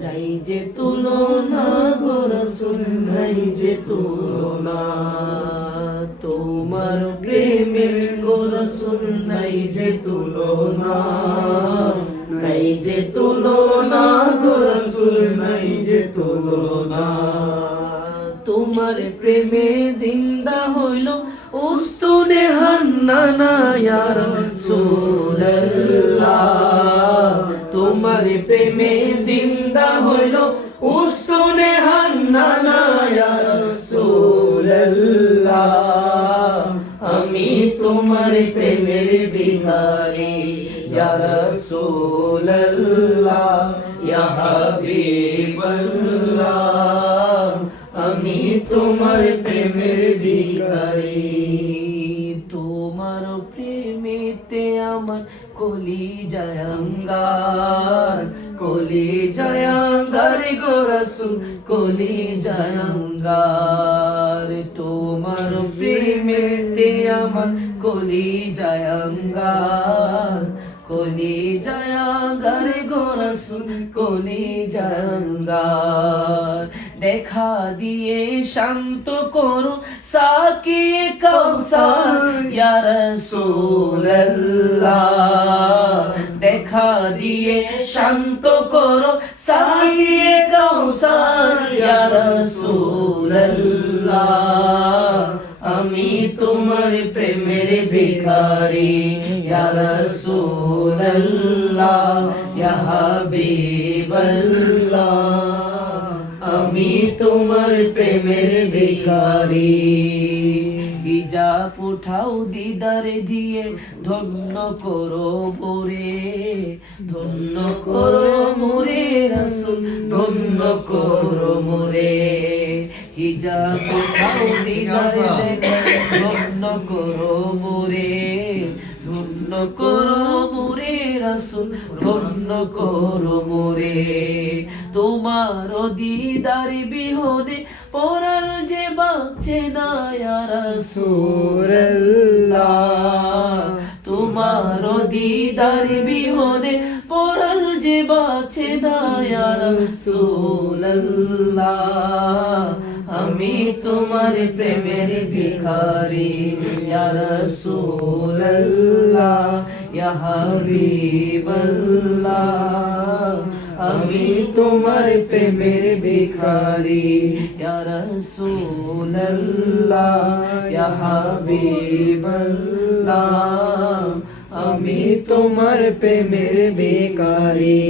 নাই যে তুলনা গো রসুল, নাই যে তুলনা। তোমার প্রেমের গো রসুল, নাই যে তুলনা। নাই যে তুলনা গো রসুল, নাই যে তুলনা। তোমার প্রেমে জিন্দা হইল উস্তুনে হান্নানা ইয়া রাসূলুল্লাহ। তোমার প্রেমে জিন্দা হইল উস্তুনে হান্নানা আমি তোমার প্রেমের ভিখারি, ইয়া রাসূলুল্লাহ আমি তোমার প্রেমের ভিখারি। তোমার প্রেমেতে আমার কলি জয়ঙ্গার কলি জয়ঙ্গার গো রসুল, কলি জয়ঙ্গার। তোমার প্রেমেতে আমার কলি জয়ঙ্গার কলি জয়ঙ্গার গো রসুল, কলি জয়ঙ্গার। দেখা দিয়ে শান্ত করো সাকি কৌসার দেখা দিয়ে শান্ত করো সাকি কৌসার আমি তোমার প্রেমের ভিখারি, ইয়া রাসূলুল্লাহ, ইয়া হাবিবাল্লাহ। আমি তোমার প্রেমের ভিখারি। ইজা পুঠাও দিদারে দিয়ে, ধন্য করো মোরে। ধন্য করো মোরে রসুল, ধন্য করো মোরে। হিজা পুঠাও দিদারে ধন্য করো মোরে। ধন্য করো রসুল ধন্য করো মোরে। তোমার দিদার বিহনে পরাল যে বাঁচে না তোমার দিদার বিহনে পরাল যে বাঁচে না রাসূলুল্লাহ। আমি তোমার প্রেমের ভিখারি ইয়া রাসূলুল্লাহ ইয়া হাবিবাল্লাহ আমি তোমার প্রেমের ভিখারি ইয়া রাসূলুল্লাহ ইয়া হাবিবাল্লাহ আমি তোমার প্রেমের ভিখারি